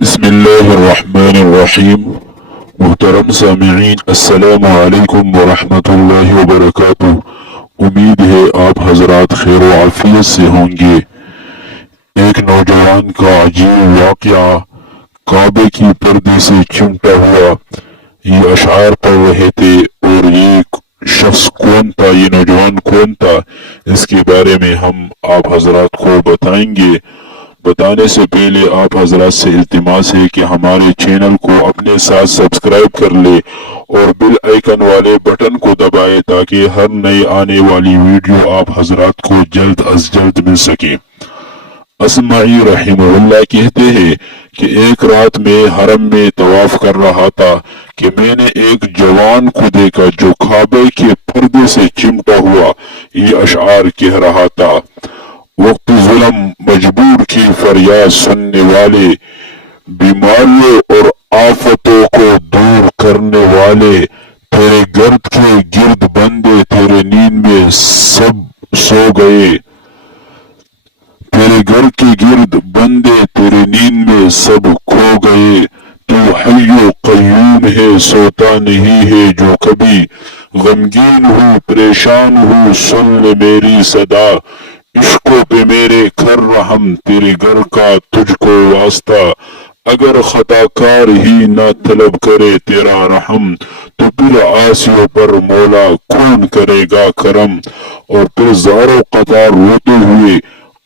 بسم اللہ الرحمن الرحیم۔ محترم سامعین، السلام علیکم ورحمۃ اللہ وبرکاتہ۔ امید ہے آپ حضرات خیر و عافیت سے ہوں گے۔ ایک نوجوان کا عجیب واقعہ، کعبے کی پردے سے چمٹا ہوا۔ یہ اشعار پڑھ رہے تھے اور یہ شخص کون تھا، یہ نوجوان کون تھا، اس کے بارے میں ہم آپ حضرات کو بتائیں گے۔ بتانے سے پہلے آپ حضرات سے التماس ہے کہ ہمارے چینل کو اپنے ساتھ سبسکرائب کر لے اور بیل آئیکن والے بٹن کو دبائے تاکہ ہر نئی آنے والی ویڈیو آپ حضرات کو جلد از جلد مل سکے۔ اسمعی رحمہ اللہ کہتے ہیں کہ ایک رات میں حرم میں طواف کر رہا تھا کہ میں نے ایک جوان کو دیکھا جو کعبے کے پردے سے چمٹا ہوا یہ اشعار کہہ رہا تھا۔ وقت ظلم مجبور کی فریاد سننے والے، بیماریوں اور آفتوں کو دور کرنے والے، تیرے گرد کے گرد بندے تیرے نیند میں سب سو گئے، تیرے گھر کے گرد بندے تیرے نیند میں سب کھو گئے۔ تو حی و قیوم ہے، سوتا نہیں ہے جو کبھی، غمگین ہوں پریشان ہوں سن لے میری صدا، عشقوں پہ میرے کر رحم، تیرے گھر کا تجھ کو واسطہ، اگر خطا کار ہی نہ طلب کرے تیرا رحم، تو پھر عاصیوں پر مولا کون کرے گا کرم۔ اور پھر زاروں قطار روتے ہوئے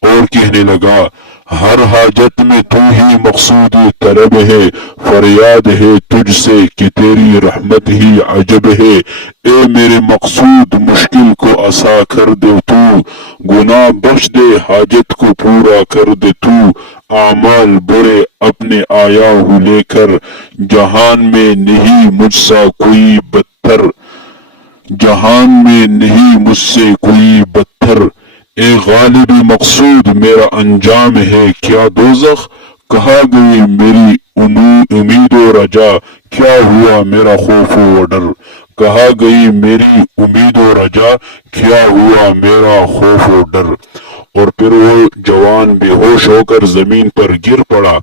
اور کہنے لگا، ہر حاجت میں تو ہی مقصود طلب ہے، فریاد ہے تجھ سے کہ تیری رحمت ہی عجب ہے، اے میرے مقصود مشکل کو آساں کر دے تو، گناہ بخش دے حاجت کو پورا کر دے تو، اعمال برے اپنے آیا ہوں لے کر، جہان میں نہیں مجھ سا کوئی بدتر، جہان میں نہیں مجھ سے کوئی بدتر، اے غالب مقصود میرا انجام ہے کیا دوزخ، کہاں گئی میری امید و رجا، کیا ہوا میرا خوف و ڈر، کہاں گئی میری امید و رجا، کیا ہوا میرا خوف و ڈر۔ اور پھر وہ جوان بے ہوش ہو کر زمین پر گر پڑا۔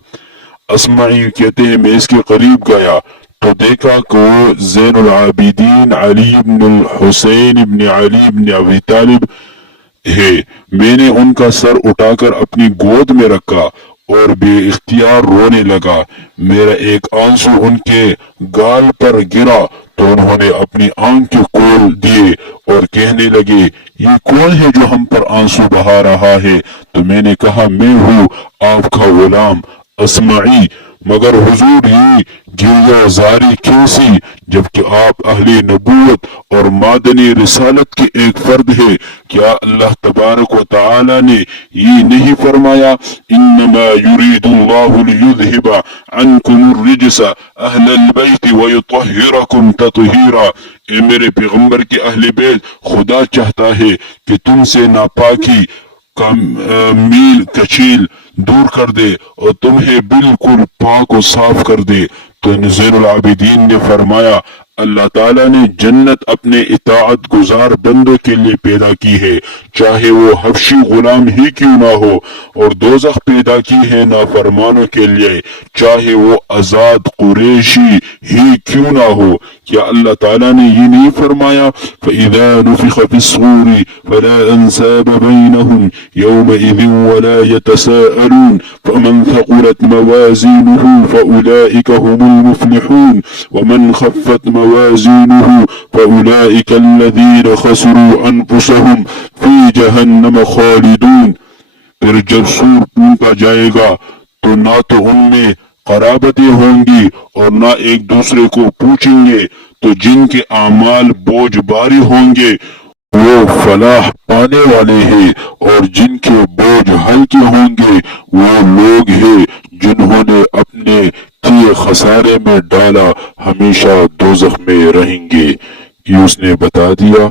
اسمعی کہتے ہیں میں اس کے قریب گیا تو دیکھا کہ وہ زین العابدین علی بن الحسین بن علی بن ابی طالب ہے۔ میں نے ان کا سر اٹھا کر اپنی گود میں رکھا اور بے اختیار رونے لگا۔ میرا ایک آنسو ان کے گال پر گرا تو انہوں نے اپنی آنکھیں کھول دیے اور کہنے لگے، یہ کون ہے جو ہم پر آنسو بہا رہا ہے؟ تو میں نے کہا، میں ہوں آپ کا غلام اسمعی، مگر حضور یہ گریہ زاری کیسی، جبکہ آپ اہل نبوت اور مادنی رسالت کے ایک فرد ہے؟ کیا اللہ تبارک و تعالی نے یہ نہیں فرمایا، انما یرید اللہ لیذہب عنکم الرجس اہل البیت ویطہرکم تطہیرا، اے میرے پیغمبر کے اہل بیت، خدا چاہتا ہے کہ تم سے ناپاکی کا میل کچیل دور کر دے اور تمہیں بالکل پاک و صاف کر دے۔ تو زین العابدین نے فرمایا، اللہ تعالیٰ نے جنت اپنے اطاعت گزار بندوں کے لیے پیدا کی ہے، چاہے وہ حبشی غلام ہی کیوں نہ ہو، اور دوزخ پیدا کی ہے نافرمانوں کے لیے، چاہے وہ آزاد قریشی ہی کیوں نہ ہو۔ کیا اللہ تعالیٰ نے یہ نہیں فرمایا، فَإِذَا نُفِخَ فِي الصُّورِ فَلَا أَنْسَابَ بَيْنَهُمْ يَوْمَئِذٍ وَلَا يَتَسَاءَلُونَ فَمَنْ ثَقُلَتْ مَوَازِينُهُ فَأُولَئِكَ هُمُ المفلحون ومن خفت موازینه فأولئك الذين خسروا انفسهم في جہنم خالدون۔ پھر جب سور پھونکا جائے گا تو نہ تو ان میں قرابتیں ہوں گی اور نہ ایک دوسرے کو پوچھیں گے، تو جن کے اعمال بوجھ باری ہوں گے وہ فلاح پانے والے ہیں، اور جن کے بوجھ ہلکے ہوں گے وہ لوگ ہیں جنہوں نے اپنے کیے خسارے میں ڈالا، ہمیشہ دوزخ میں رہیں گے۔ یہ اس نے بتا دیا